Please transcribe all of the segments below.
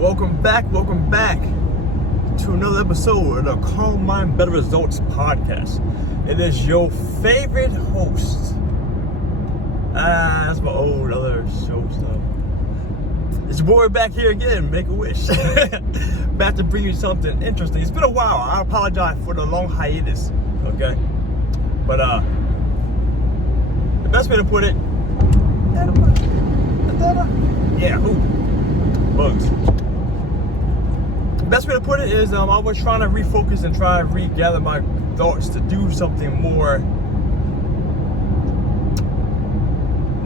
Welcome back to another episode of the Calm Mind Better Results podcast. It is your favorite host. That's my old other show stuff. It's your boy back here again, Make a Wish. Back to bring you something interesting. It's been a while. I apologize for the long hiatus, okay? But the best way to put it, bugs. The best way to put it is I was trying to refocus and try to regather my thoughts to do something more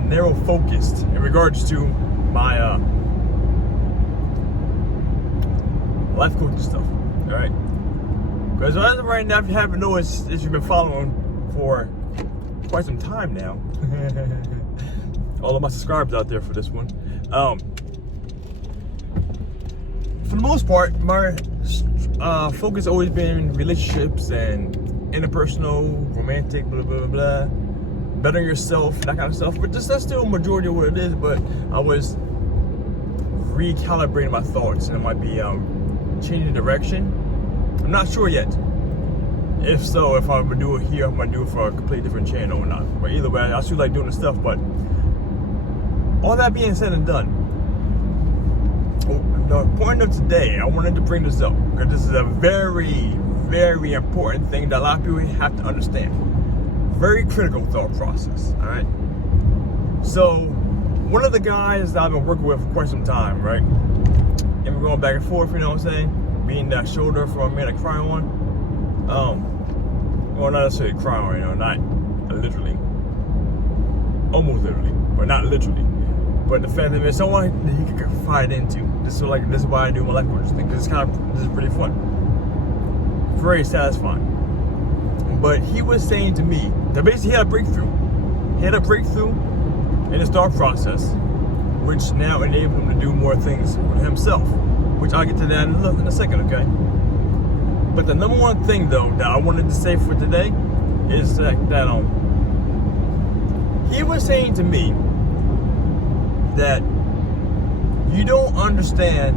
narrow focused in regards to my life coaching stuff. All right, because as of right now, if you haven't noticed, if you've been following for quite some time now, all of my subscribers out there for this one. For the most part, my focus has always been relationships and interpersonal, romantic, blah, blah, blah, blah, bettering yourself, that kind of stuff. But that's still a majority of what it is, but I was recalibrating my thoughts, and it might be changing direction. I'm not sure yet. If so, if I'm gonna do it here, I'm gonna do it for a completely different channel or not. But either way, I still like doing the stuff. But all that being said and done, the point of today, I wanted to bring this up because this is a very, very important thing that a lot of people have to understand. Very critical thought process, all right? So, one of the guys that I've been working with for quite some time, right? And we're going back and forth, you know what I'm saying? Being that shoulder for a man to cry on. Well, not necessarily cry on, you know, not literally. Almost literally, but not literally. But the fact that there's someone that you can confide into. This is why I do my life coaching thing, because this is pretty fun. Very satisfying. But he was saying to me that basically he had a breakthrough. He had a breakthrough in his thought process, which now enabled him to do more things for himself. Which I'll get to that in a second, okay? But the number one thing though that I wanted to say for today is that he was saying to me that you don't understand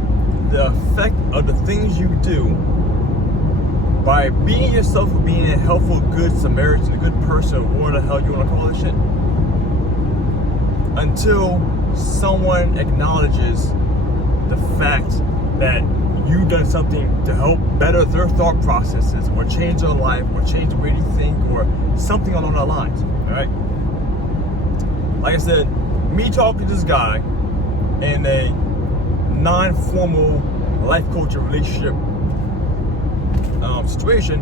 the effect of the things you do by being yourself, or being a helpful, good Samaritan, a good person, or whatever the hell you want to call this shit, until someone acknowledges the fact that you've done something to help better their thought processes, or change their life, or change the way they think, or something along those lines. All right. Like I said, me talking to this guy in a non-formal life coaching relationship situation,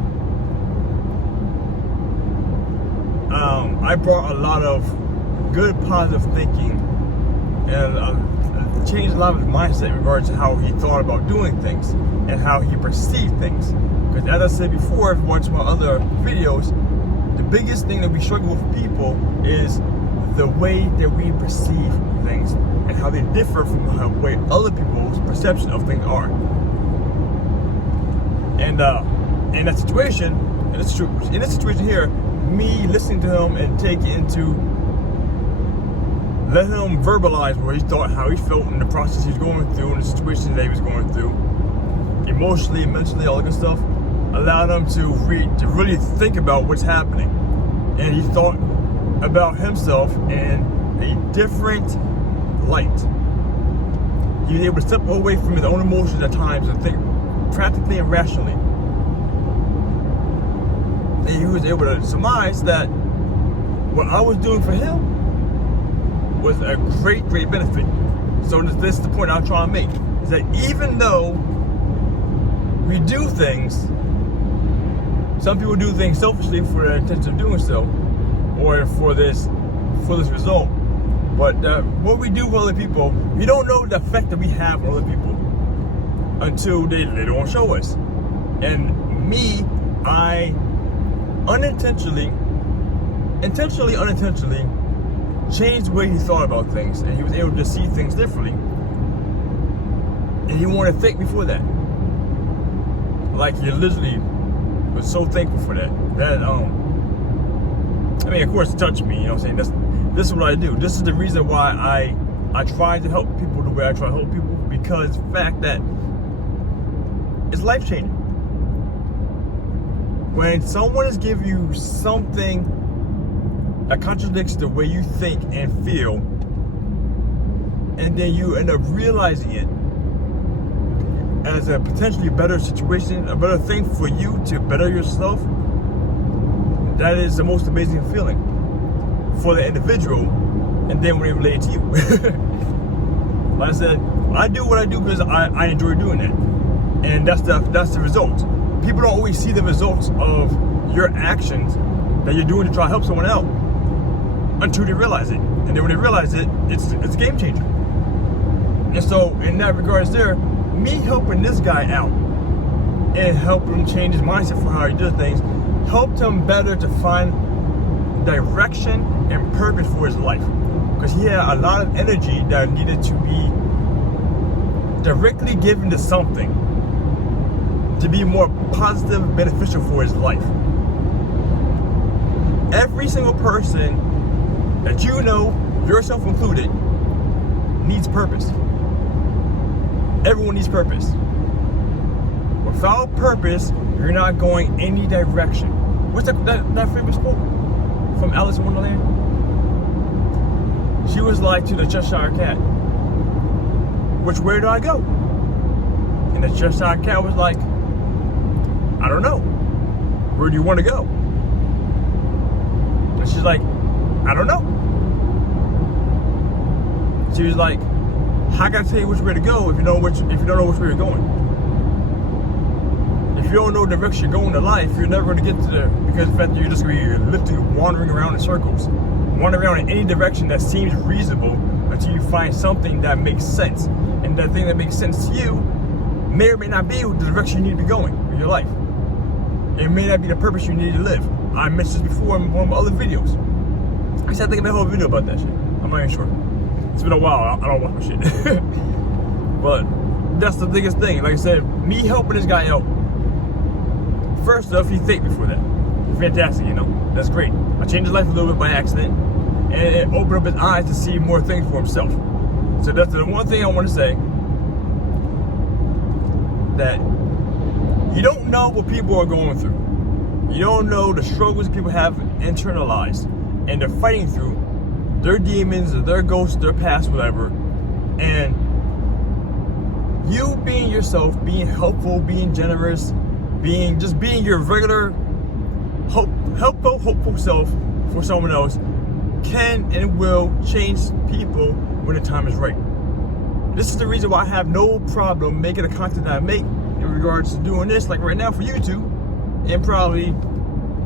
I brought a lot of good, positive thinking, and changed a lot of his mindset in regards to how he thought about doing things and how he perceived things. Because as I said before, if you watch my other videos, the biggest thing that we struggle with people is the way that we perceive things and how they differ from the way other people's perception of things are. And in that situation, in this situation here, me listening to him and taking into let him verbalize what he thought, how he felt in the process he was going through, and the situation that he was going through, emotionally, mentally, all that good stuff, allowed him to really think about what's happening. And he thought about himself in a different light. He was able to step away from his own emotions at times and think practically and rationally. And he was able to surmise that what I was doing for him was a great, great benefit. So this is the point I'm trying to make, is that even though we do things, some people do things selfishly for the intention of doing so, or for this result. But what we do for other people, we don't know the effect that we have on other people until they later on show us. And me, I unintentionally changed the way he thought about things, and he was able to see things differently. And he wanted to thank me for that. Like, he literally was so thankful for that. I mean, of course, it touched me, you know what I'm saying? This is what I do. This is the reason why I try to help people the way I try to help people. because the fact that it's life-changing. When someone is giving you something that contradicts the way you think and feel, and then you end up realizing it as a potentially better situation, a better thing for you to better yourself, that is the most amazing feeling for the individual, and then when they relate to you. Like I said, I do what I do because I enjoy doing that, and that's the result. People don't always see the results of your actions that you're doing to try to help someone out until they realize it, and then when they realize it, it's a game changer. And so in that regards there, me helping this guy out and helping him change his mindset for how he does things helped him better to find direction and purpose for his life, because he had a lot of energy that needed to be directly given to something to be more positive and beneficial for his life. Every single person that you know, yourself included, needs purpose. Everyone needs purpose. Without purpose, you're not going any direction. What's that famous quote from Alice in Wonderland? She was like to the Cheshire Cat, which way do I go? And the Cheshire Cat was like, I don't know. Where do you want to go? And she's like, I don't know. She was like, how can I tell you which way to go if you don't know which way you're going? If you don't know the direction you're going in life, you're never going to get to there, because in fact you're just going to be literally wandering around in circles, wandering around in any direction that seems reasonable until you find something that makes sense. And that thing that makes sense to you may or may not be the direction you need to be going in your life. It may not be the purpose you need to live. I mentioned this before in one of my other videos. I said I think I made a whole video about that shit. I'm not even sure. It's been a while. I don't watch my shit. But that's the biggest thing. Like I said, me helping this guy out. First off, he thanked me for that. Fantastic, you know. That's great. I changed his life a little bit by accident, and it opened up his eyes to see more things for himself. So that's the one thing I want to say, that you don't know what people are going through. You don't know the struggles people have internalized, and they're fighting through their demons or their ghosts, their past, whatever. And you being yourself, being helpful, being generous, being your regular hopeful self for someone else can and will change people when the time is right. This is the reason why I have no problem making the content that I make in regards to doing this, like right now for YouTube, and probably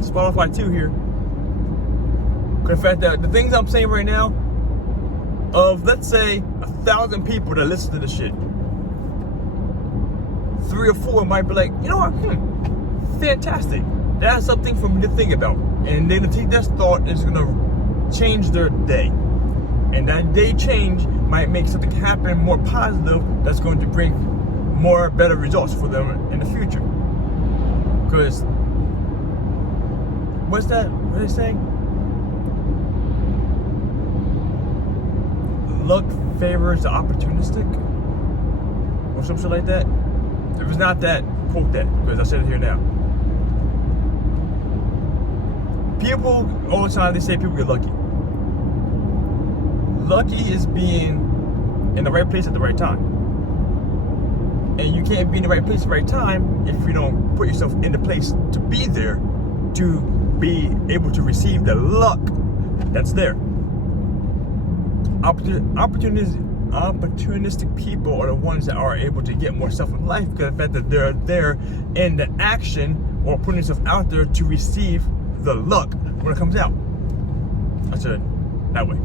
Spotify too here. Because the fact that the things I'm saying right now, of let's say 1,000 people that listen to this shit, 3 or 4 might be like, you know what, fantastic. That's something for me to think about. And then to take that thought is gonna change their day. And that day change might make something happen more positive that's going to bring more better results for them in the future. Because what are they saying? Luck favors the opportunistic, or some shit like that. If it's not that, quote that, because I said it here now. People all the time, they say people get lucky. Lucky is being in the right place at the right time. And you can't be in the right place at the right time if you don't put yourself in the place to be there, to be able to receive the luck that's there. Opportunistic people are the ones that are able to get more stuff in life, because of the fact that they're there in the action or putting themselves out there to receive the luck when it comes out. I said that way.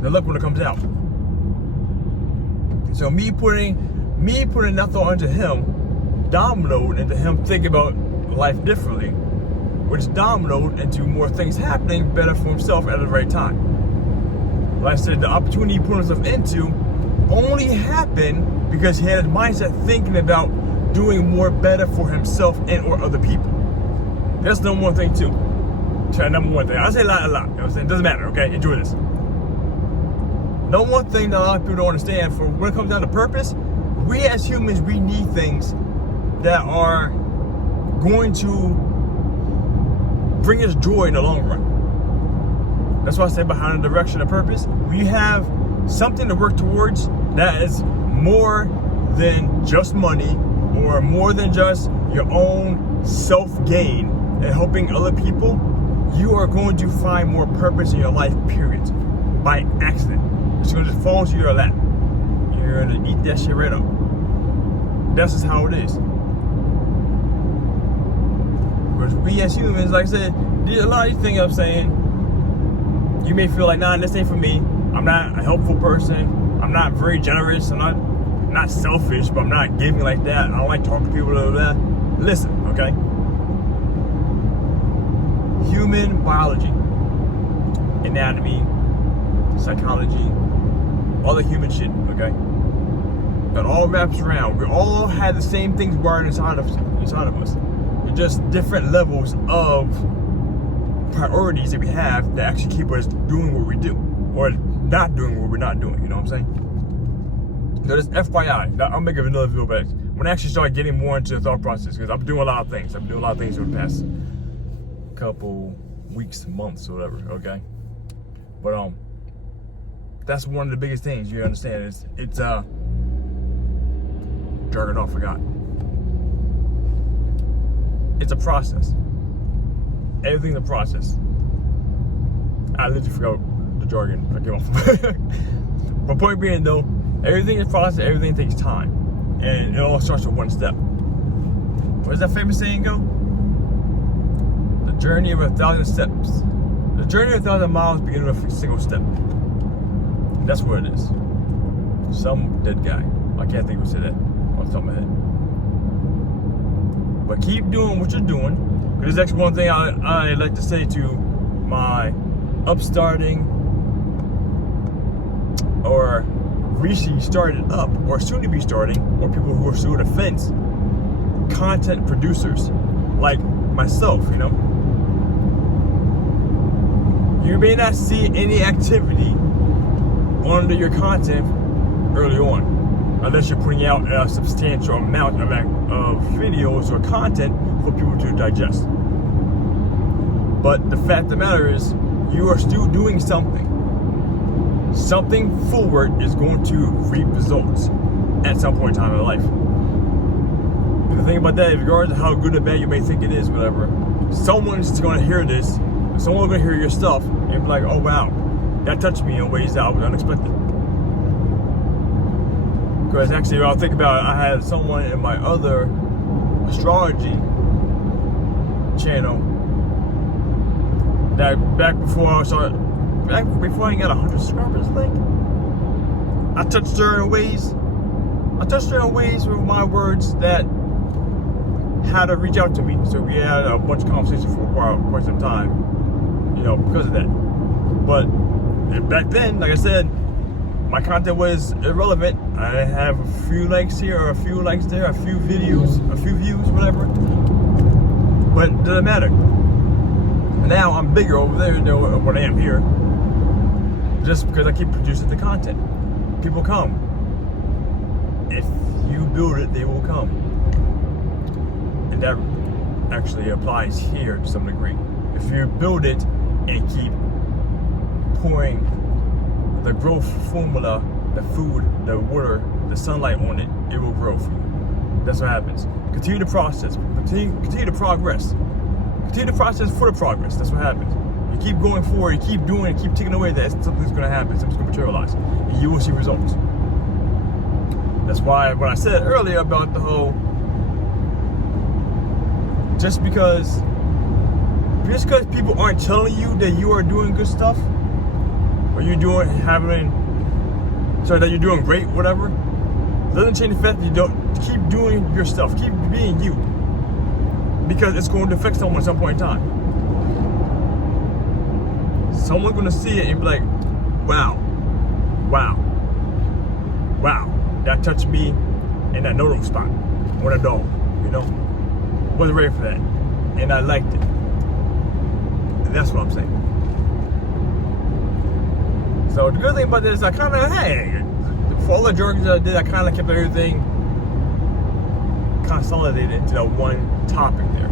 The luck when it comes out. So me putting that thought into him, dominoed into him thinking about life differently, which dominoed into more things happening better for himself at the right time. Like I said, the opportunity he put himself into only happened because he had his mindset thinking about doing more better for himself and or other people. That's the number one thing too. Number one thing. I say a lot. You know what I'm saying? Doesn't matter, okay? Enjoy this. No one thing that a lot of people don't understand, for when it comes down to purpose, we as humans, we need things that are going to bring us joy in the long run. That's why I say behind the direction of purpose, we have something to work towards that is more than just money or more than just your own self-gain and helping other people. You are going to find more purpose in your life, period. By accident. It's going to just fall into your lap. You're going to eat that shit right up. That's just how it is. Because we as humans, like I said, a lot of these things I'm saying, you may feel like, nah, this ain't for me. I'm not a helpful person. I'm not very generous. I'm not selfish, but I'm not giving like that. I don't like talking to people, blah, blah, blah. Listen, okay? Human biology, anatomy, psychology, all the human shit, okay? It all wraps around. We all have the same things wired inside of us. They're just different levels of priorities that we have that actually keep us doing what we do, or not doing what we're not doing, you know what I'm saying? So this FYI, I'll make another video about it when I actually start getting more into the thought process, because I'm doing a lot of things. I've been doing a lot of things over the past couple weeks, months, or whatever, okay? But that's one of the biggest things you understand is it's jargon off, forgot. It's a process. Everything's a process. I literally forgot the jargon. I came off. But point being though, everything is a process, everything takes time. And it all starts with one step. Where does that famous saying go? The journey of 1,000 steps. The journey of 1,000 miles begins with a single step. That's what it is. Some dead guy. I can't think who said that off the top of my head. But keep doing what you're doing. Because that's one thing I like to say to my upstarting or recently started up or soon to be starting, or people who are still on the fence, content producers like myself, you know. You may not see any activity under your content early on, unless you're putting out a substantial amount of videos or content for people to digest. But the fact of the matter is, you are still doing something. Something forward is going to reap results at some point in time in your life. And the thing about that, regardless of how good or bad you may think it is, whatever, someone's going to hear this, someone's going to hear your stuff, and be like, oh wow, that touched me in ways that I was unexpected. Because actually, when I think about it, I had someone in my other astrology channel that back before I ain't got 100 subscribers, I think. I touched her in ways with my words that had her reach out to me. So we had a bunch of conversations for quite some time, you know, because of that. But back then, like I said, my content was irrelevant. I have a few likes here, or a few likes there, a few videos, a few views, whatever. But it doesn't matter. Now I'm bigger over there than what I am here, just because I keep producing the content. People come. If you build it, they will come. And that actually applies here to some degree. If you build it and keep pouring the growth formula, the food, the water, the sunlight on it, it will grow for you. That's what happens. Continue the process. Continue to progress. Continue the process for the progress. That's what happens. You keep going forward, you keep doing it, keep taking away that something's going to happen, something's going to materialize, and you will see results. That's why when I said earlier about the whole, just because people aren't telling you that you are doing good stuff, or you're doing that you're doing great, whatever, doesn't change the fact that you don't keep doing your stuff, keep being you, because it's going to affect someone at some point in time. Someone's going to see it and be like, wow, that touched me in that nodal spot or that dog, you know. Wasn't ready for that, and I liked it. And that's what I'm saying. So the good thing about this, I kind of, hey, for all the journeys that I did, I kind of kept everything consolidated into that one topic there.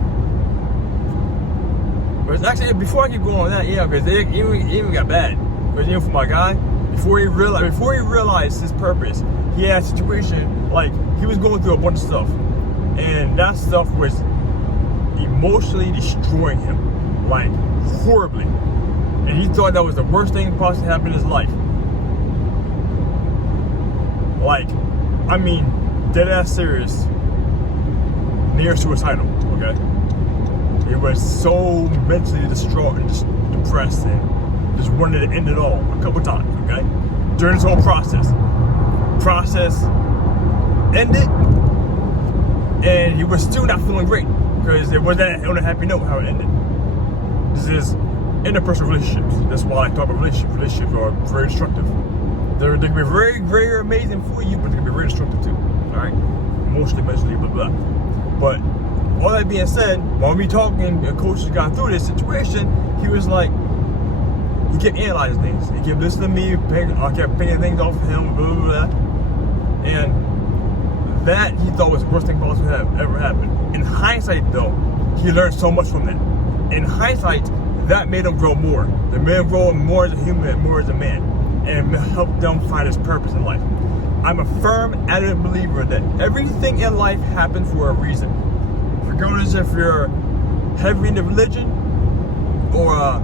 But actually, before I keep going on that, yeah, because it even got bad. Because for my guy, before he realized his purpose, he had a situation like he was going through a bunch of stuff, and that stuff was emotionally destroying him, like horribly. And he thought that was the worst thing possibly happened in his life. Like, I mean, dead ass serious, near suicidal, okay? He was so mentally distraught and just depressed and just wanted to end it all a couple times, okay? During this whole process ended, and he was still not feeling great because it wasn't on a happy note how it ended. This is interpersonal relationships. That's why I talk about relationships. Relationships are very destructive. They can be very, very amazing for you, but they can be very destructive too. All right, emotionally, mentally, blah blah. But all that being said, while me talking, and coaches got through this situation, he was like, he kept analyzing things. He kept listening to me. I kept paying things off of him, blah blah blah. And that he thought was the worst thing possible to have ever happened. In hindsight, though, he learned so much from that. In hindsight, that made him grow more. It made him grow more as a human, more as a man, and helped them find his purpose in life. I'm a firm, adamant believer that everything in life happens for a reason. Regardless if you're heavy into religion or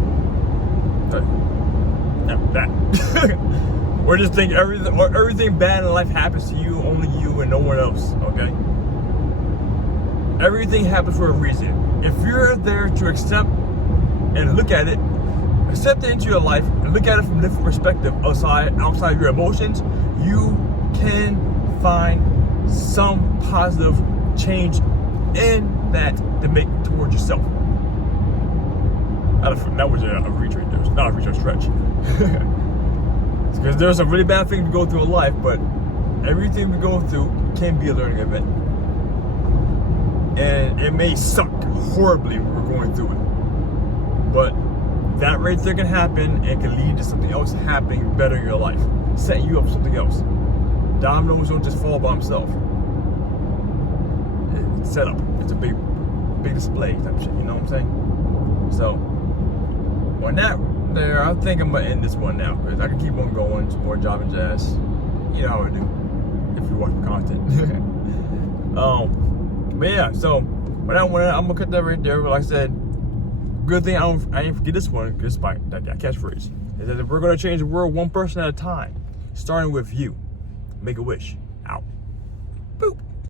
that, or just think everything bad in life happens to you, only you and no one else. Okay. Everything happens for a reason. If you're there to accept and look at it, accept it into your life, and look at it from a different perspective outside of your emotions, you can find some positive change in that to make towards yourself. That was a reach right there. It's not a reach, a stretch. Because there's some really bad things we go through in life, but everything we go through can be a learning event. And it may suck horribly when we're going through it. But that right there can happen and can lead to something else happening better in your life. Setting you up for something else. Dominoes don't just fall by themselves. It's set up. It's a big display type shit, you know what I'm saying? So, on that there, I think I'm gonna end this one now, because I can keep on going, some more job and jazz. You know how I do, if you watch my content. But yeah, so, I'm gonna cut that right there. But like I said, good thing I didn't forget this one, because it's my that catchphrase, is that if we're gonna change the world one person at a time, starting with you, make a wish.